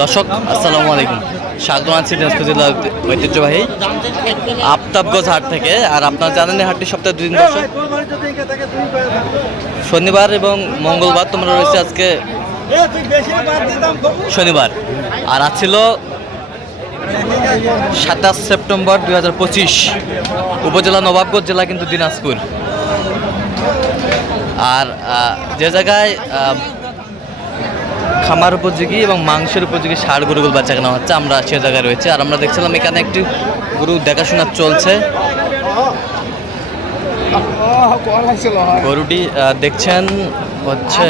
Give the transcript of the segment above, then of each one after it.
দর্শক আসসালামু আলাইকুম, স্বাগত আছি দিনাজপুর জেলার ঐতিহ্যবাহী আফতাবগঞ্জ হাট থেকে। আর আপনারা জানেন হাটটি সপ্তাহে 2 দিন বসে, শনিবার এবং মঙ্গলবার। তোমরা রয়েছে আজকে শনিবার, আর আজ ছিল 27 সেপ্টেম্বর 2025, উপজেলা নবাবগঞ্জ, জেলা কিন্তু দিনাজপুর। আর যে জায়গায় খামার উপযোগী এবং মাংসের উপযোগী ষাঁড় গরুগুলো বাচ্চা কেনা হচ্ছে, আমরা সে জায়গায় রয়েছে। আর আমরা দেখছিলাম এখানে একটি গরু দেখাশোনা চলছে। গরুটি দেখছেন হচ্ছে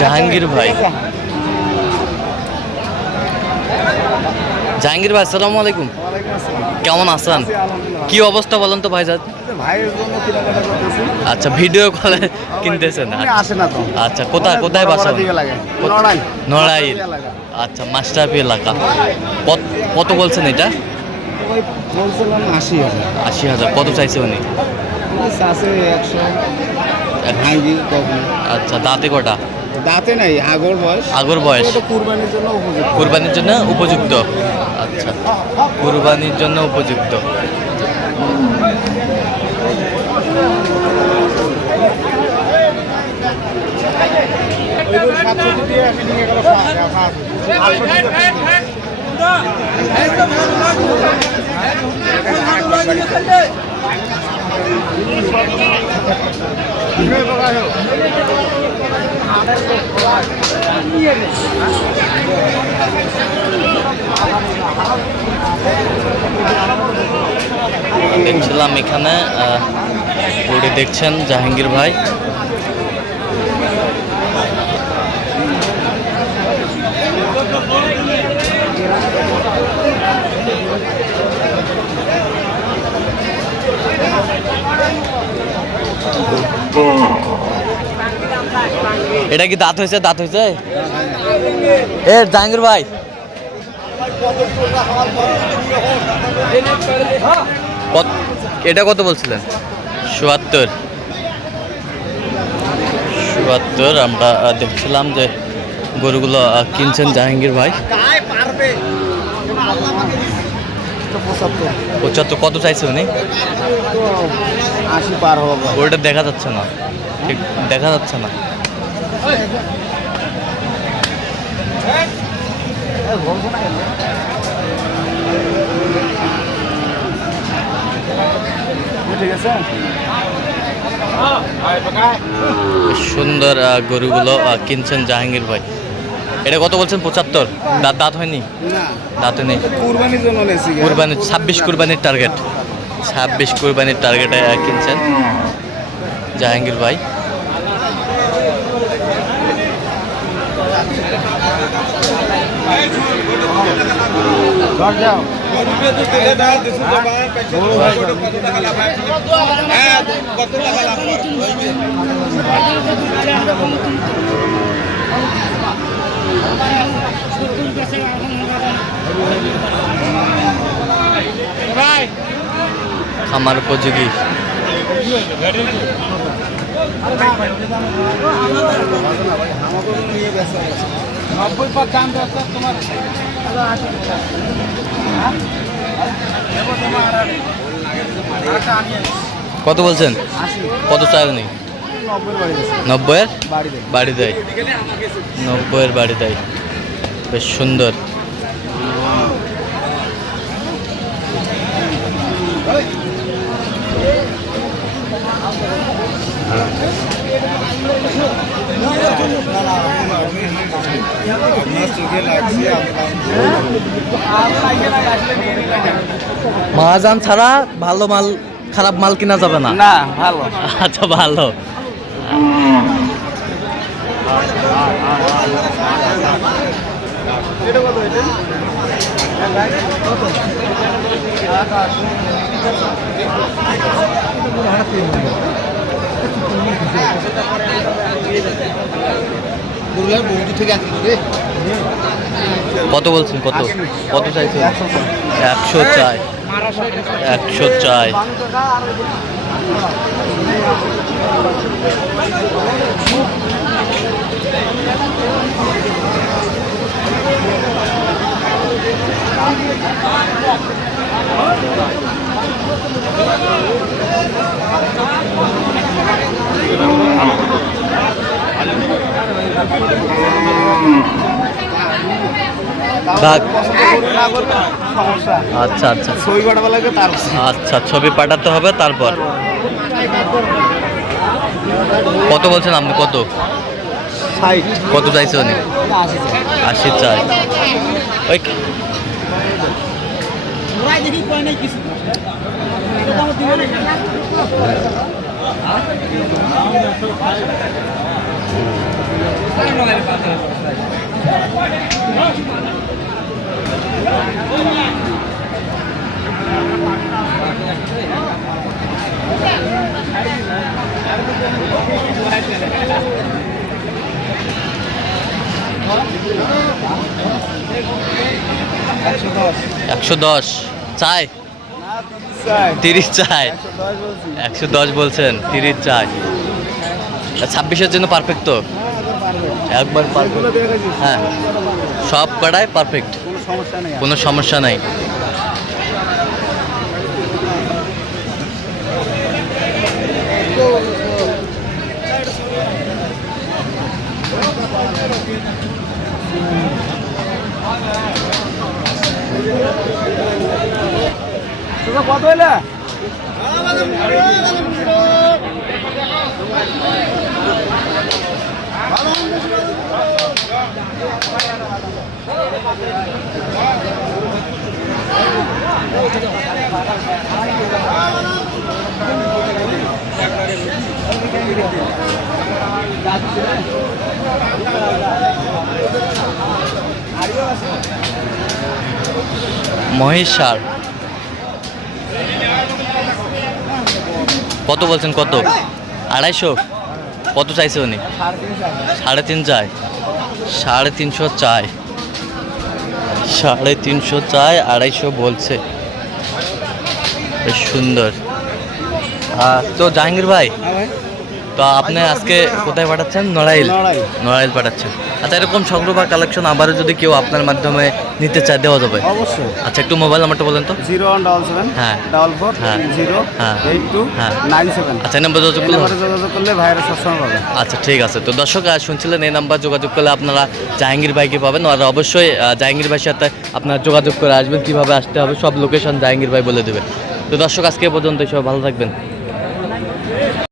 জাহাঙ্গীর ভাই। জাহাঙ্গীর ভাই আসসালামু আলাইকুম, কেমন আছেন? কি অবস্থা বলেন তো ভাইজান? আচ্ছা, ভিডিও কলে কিনতেছেন? আচ্ছা, কোথায় বাসা? নড়াইল। আচ্ছা, মাস্টারপি এলাকা। কত বলছেন এটা? 80,000। কত চাইছে উনি? আচ্ছা, দাঁতে কটা? দাঁতে নাই, আগর বয়স। কুরবানির জন্য উপযুক্ত। আচ্ছা, কুরবানির জন্য উপযুক্ত। দেখছিলাম এখানে গরু দেখছেন জাহাঙ্গীর ভাই। এটা কি দাঁত হয়েছে? এ জাহাঙ্গীর ভাই, এটা কত বলছিলেন? 77। আমরা দেখছিলাম যে গরুগুলো কিনছেন জাহাঙ্গীর ভাই। 75। কত চাইছে উনি? 80 পার হবে। ওটা দেখা যাচ্ছে না, ঠিক দেখা যাচ্ছে না। সুন্দর গরুগুলো কিনছেন জাহাঙ্গীর ভাই। এটা কত বলছেন? 75। দাঁত হয়নি? দাঁত নেই। কুরবানি 26 কুরবানির টার্গেট। 26 কুরবানির টার্গেটে কিনছেন জাহাঙ্গীর ভাই। খামার উপযোগী কত বলছেন? কত চাই উনি? 90-এর বাড়ি দেয়। 90-এর বাড়ি দেয়। বেশ সুন্দর। মহাজান ছাড়া ভালো মাল, খারাপ মাল কিনা যাবে না। না, ভালো। আচ্ছা, ভালো। কত বলছেন? কত চাইছেন? 100 চাই। 100 চাই। বাঘ। সমস্যা আচ্ছা আচ্ছা ছবি পাঠাবো লাগে তার আচ্ছা, ছবি পাঠাতে হবে তারপর। কত বলছেন আপনি? কত কত চাইছে উনি? 80 চাই। ওই একশো দশ চাই, 30 চাই। 110 বলছেন, 30 চাই। 26-এর জন্য পারফেক্ট তো? একবার পারফেক্ট। হ্যাঁ, সব কটাই পারফেক্ট, সমস্যা নেই। কোনো সমস্যা নাই। কত হইলে মহিষার কত বলছেন? কত? 250? কত চাইছে উনি? 3.5 চাই। 350 চাই, 350 চাই, 250 বলছে। বেশ সুন্দর। তো জাহাঙ্গীর ভাই, তো আপনি আজকে কোথায় পাঠাচ্ছেন? নড়াইল। নড়াইল পাঠাচ্ছেন। আচ্ছা, এরকম সংগ্রহ বা কালেকশন আবারও যদি কেউ আপনার মাধ্যমে নিতে চায়, দেওয়া যাবে? অবশ্যই। আচ্ছা, একটু মোবাইল নাম্বারটা বলেন তো। 0177 হ্যাঁ 44 হ্যাঁ 082 হ্যাঁ 97। আচ্ছা, এই নাম্বার যোগাযোগ করলে হবে? যোগাযোগ করলে ভাইরা সবসময় পাবে। আচ্ছা, ঠিক আছে। তো দর্শক, শুনছিলেন, এই নাম্বার যোগাযোগ করলে আপনারা জাহাঙ্গীর ভাইকে পাবেন। আর অবশ্যই জাহাঙ্গীর ভাইয়ের সাথে আপনারা যোগাযোগ করে আসবেন। কীভাবে আসতে হবে সব লোকেশন জাহাঙ্গীর ভাই বলে দেবে। তো দর্শক, আজকে এ পর্যন্ত, সবাই ভালো থাকবেন।